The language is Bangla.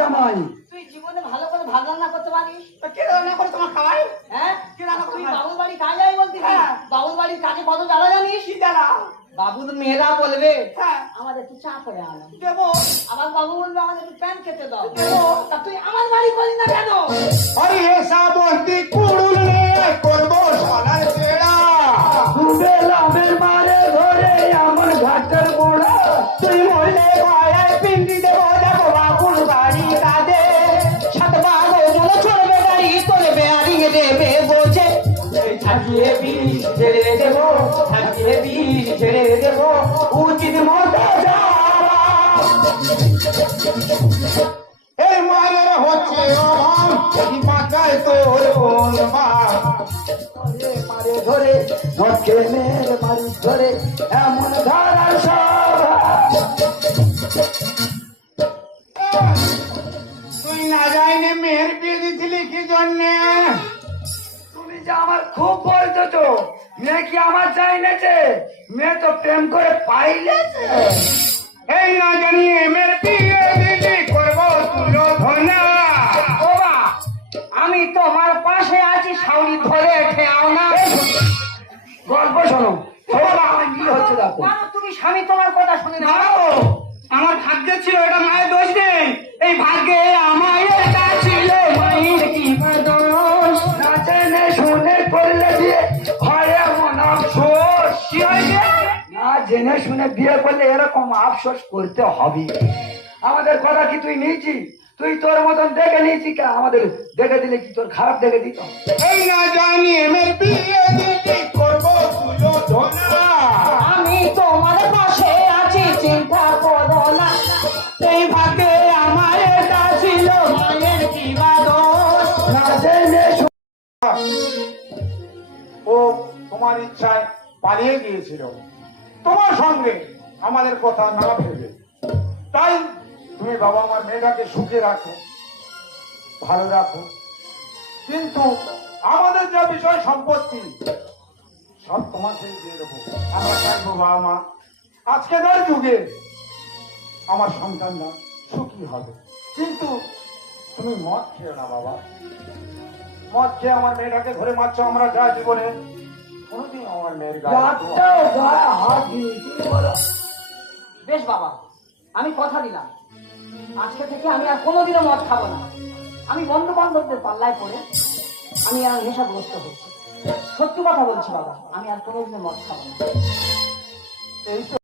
জামাই। তুই জীবনে ভালো করে ভাত রান্না করতে পারিস? কে রান্না করে তোমার খাওয়াই? হ্যাঁ, কে রান্না করে তুই খাওয়ায়? বাবুর বাড়ি কাজ যাই বলতি? হ্যাঁ। বাবুর বাড়ির কাজে কত জ্বালা জানিস? কি জানা? বাবুর মেয়েরা বলবে হ্যাঁ আমাদের একটু চা করে আনো, দেবো। আবার বাবু বলবে আমাদের একটু প্যান খেতে দাও। দেবো। তা তুই আমার বাড়ি করিস না কেন? আরে শ্রাবন্তী কুড়ুল নিয়ে করবো সোনার পেড়া। ডুবে লাভের মারে ধরে আমার ঘাটের গোড়া। তুই মরলে গলায় পিন্ডি দেবো, দেখো বাবুর বাড়ি কাঁদে। সাত বাবু বলে চলবে গাড়ি, চলবে আড়িয়ে দেবে বোঝে। থাকিয়ে বিষ ছেড়ে দেবো, থাকিয়ে বিষ ছেড়ে দেবো, উচিত মতো যাওয়া। এই মায়ের হচ্ছে অভাব, এই মাথায় তোর কোন ভাব। মারে ধরে মদকে মেরে মারি ধরে এমন ধারার স্বভাব। তুই না যাইনে মেয়ের বিয়ে দিছিলি কি জন্যে? তুমি যে আমার খুব বলছো তো, মেয়ে কি আমার চাই নেছে? মেয়ে তো প্রেম করে পাইলেছে। এই না জানিয়ে মেয়ের বিয়ে দিলি করবো তুলো ধনা। বাবা, আমি তোমার পাশে আছি, সাউরি ধরে খেয়াও না। গল্প শোনো, শোনো আমার কি হচ্ছে দেখো। কেন তুমি স্বামী তোমার কথা শুনে না? আমার ভাগ্যে ছিল, এটা মায়ের দোষ নেই। এই ভাগ্যে আমার এটা ছিল, মায়ের কি দোষ? না জেনে শুনে করলে বিয়ে হয় এমন আফসোস। কি হয়েছে? না জেনে শুনে বিয়ে করলে এরকম আফসোস করতে হবে। আমাদের কথা কি তুই নিয়েছি? তুই তোর মতন দেখে নিয়েছি কে? আমাদের দেখে দিলে কি তোর খারাপ দেখে দিত? এই না জানিয়ে মেয়ের বিয়ে দিলি করবো তুলো ধনা। আমি তোমার পাশে আছি, চিন্তা করো না। এই ভাগ্যে আমার এটা ছিল, মায়ের কি দোষ? না জেনে ও তোমার ইচ্ছায় পালিয়ে গিয়েছিল তোমার সঙ্গে, আমাদের কথা না ভেবে। তাই তুমি বাবা আমার মেয়েটাকে সুখে রাখো, ভালো রাখো। কিন্তু আমাদের যা বিষয় সম্পত্তি সব তোমাকে দিয়ে দেবো। আমরা চাইবো বাবা মা আজকের যুগে আমার সন্তানরা সুখী হবে। কিন্তু তুমি মদ খেও না বাবা। মদ খেয়ে আমার মেয়েটাকে ধরে মারছো। আমরা যা জীবনে কোনোদিন আমার মেয়ের গায়ে একটাও গায়ে হাত দিই, তুমি বলো। বেশ বাবা, আমি কথা দিলাম, আজকে থেকে আমি আর কোনোদিনও মদ খাবো না। আমি বন্ধু বান্ধবদের পাল্লায় পড়ে আমি আর নেশাগ্রস্ত হচ্ছি। সত্যি কথা বলছি বাবা, আমি আর কোনোদিনও মদ খাবো না। এই তো